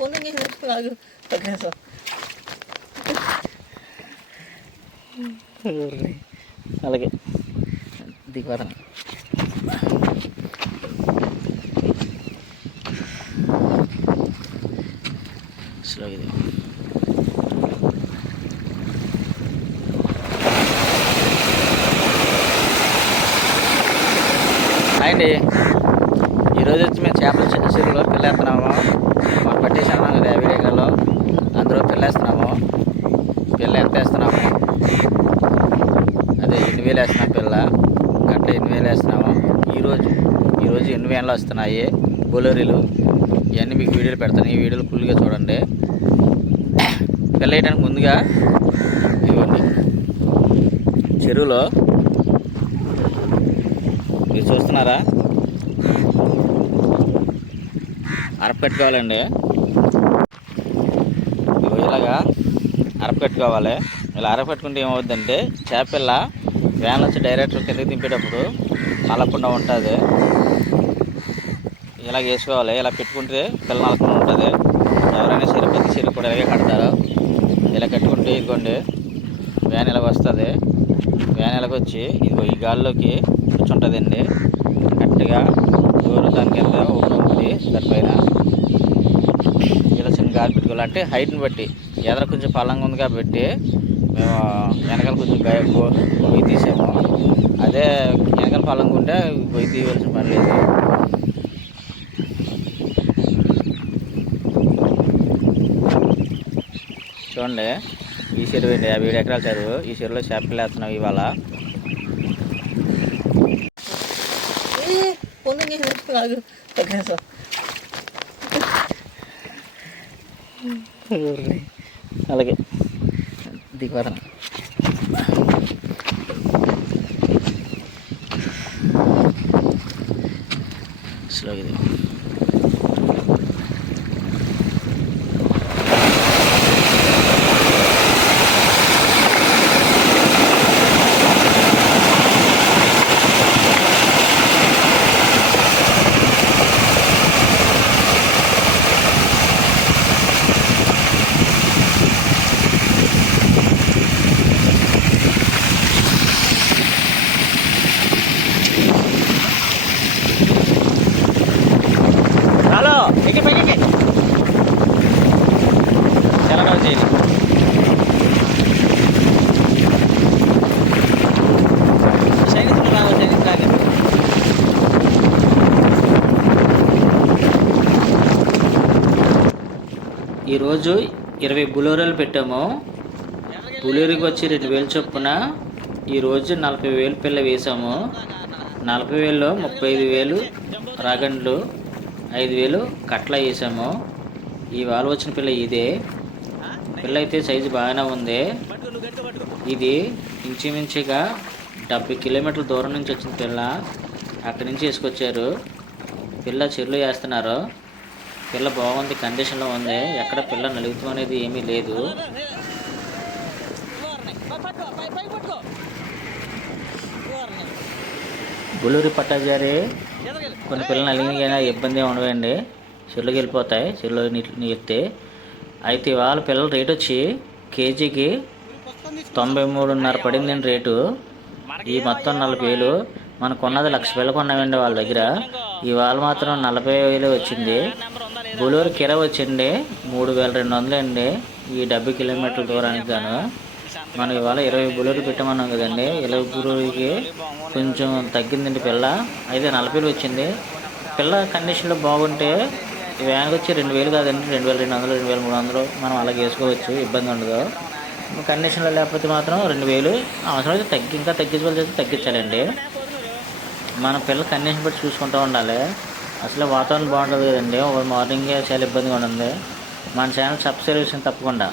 పొందని లాగు తగ్గేసా అలాగే దిగవరం స్లో ఇది అండి. ఈరోజు వచ్చి మేము చేపల చెరువులో పిల్లేస్తున్నాము. మాకు పట్టేసాము కదా వీడియోలో, అందులో పిల్లేస్తున్నాము. పిల్ల ఎంత వేస్తున్నాము, అదే 8,000 వేస్తున్నాం. పిల్ల గంట 8,000 వేస్తున్నాము. ఈరోజు 8 వేలు వస్తున్నాయి బొలోరీలు. ఇవన్నీ మీకు వీడియోలు పెడతాను. ఈ వీడియోలు ఫుల్గా చూడండి. పిల్ల వేయడానికి ముందుగా ఇవ్వండి చెరువులో మీరు చూస్తున్నారా, అరపెట్టుకోవాలండి. ఇలాగా అరపెట్టుకోవాలి. ఇలా అరపెట్టుకుంటే ఏమవుద్దంటే చేపపిల్ల వ్యాన్ వచ్చి డైరెక్ట్ కిందకి దింపేటప్పుడు నలకుండా ఉంటుంది. ఇలా వేసుకోవాలి. ఇలా పెట్టుకుంటే పిల్ల నలకుండా ఉంటుంది. ఎవరైనా సరే ప్రతి చెరువు కూడా ఇలాగే కడతారు. ఇలా కట్టుకుంటే ఇదిగోండి వ్యాన్ ఇలాగ వస్తుంది. వ్యాన్ ఇలాగ వచ్చి ఇదిగో ఈ గాల్లోకి కూర్చుంటుందండి. కరెక్ట్గా డోరు దాని కింద ఓపెన్ అవుతుంది. దానిపైన ఇలా చిన్న గాలి పెట్టుకోవాలి. అంటే హైట్ని బట్టి ఎదర కొంచెం పల్లంగా ఉంది కాబట్టి మేము వెనకాల కొంచెం గొయ్యి తీసాము. అదే వెనకాల పల్లంగా ఉంటే గొయ్యి తీయవలసిన పని లేదు. చూడండి, ఈ చెరువు అండి 57 ఎకరాల చెరువు. ఈ చెరువులో చేపలు వేస్తున్నాం ఇవాళ. పొందని లాగు తగ్గేసా అలాగే దిగవరం స్లో ఇది ఈరోజు 20 బులోరాలు పెట్టాము. బులోరికి వచ్చి 2,000 చొప్పున. ఈరోజు 40,000 పిల్ల వేసాము. 40,000లో 35,000 రాగండ్లు, 5,000 కట్ల వేసాము. ఇవాళ వచ్చిన పిల్ల ఇదే. పిల్ల అయితే సైజు బాగానే ఉంది. ఇది ఇంచుమించుగా 70 కిలోమీటర్ల దూరం నుంచి వచ్చిన పిల్ల. అక్కడి నుంచి వేసుకొచ్చారు. పిల్ల చెరువులో వేస్తున్నారు. పిల్ల బాగుంది, కండిషన్లో ఉంది. ఎక్కడ పిల్ల నలుగుతూ అనేది ఏమీ లేదు. బులూరి పట్టాజారి కొన్ని పిల్లలు నలిగిన ఇబ్బంది ఉండవండి. చెరువులోకి వెళ్ళిపోతాయి. చెరువులో నీళ్ళు అయితే వాళ్ళ పిల్లల రేటు వచ్చి కేజీకి 93.5 పడిందండి రేటు. ఈ మొత్తం 40,000. మనకు ఉన్నది 1,00,000 పిల్లలు ఉన్నామండి వాళ్ళ దగ్గర. ఇవాళ మాత్రం 40,000 వచ్చింది. బులూరు కిరా వచ్చింది 3,200 అండి. ఈ 70 కిలోమీటర్ల దూరానికి గాను మనం ఇవాళ 20 బులూరు పెట్టమన్నాం కదండి. 20 బులూరుకి కొంచెం తగ్గిందండి పిల్ల. అయితే 40,000 వచ్చింది. పిల్ల కండిషన్లో బాగుంటే వ్యాన్కి వచ్చి 2,000 కాదండి, 2,200, 2,300 మనం అలాగే వేసుకోవచ్చు, ఇబ్బంది ఉండదు. కండిషన్లో లేకపోతే మాత్రం 2,000 అవసరమైతే ఇంకా తగ్గించవలసి తగ్గించాలండి. మన పిల్లల కండిషన్ బట్టి చూసుకుంటూ ఉండాలి. అసలు వాతావరణం బాగుంటుంది కదండి. మార్నింగే చాలా ఇబ్బందిగా ఉంటుంది. మన ఛానల్ సబ్స్క్రైబ్ చేయండి తప్పకుండా.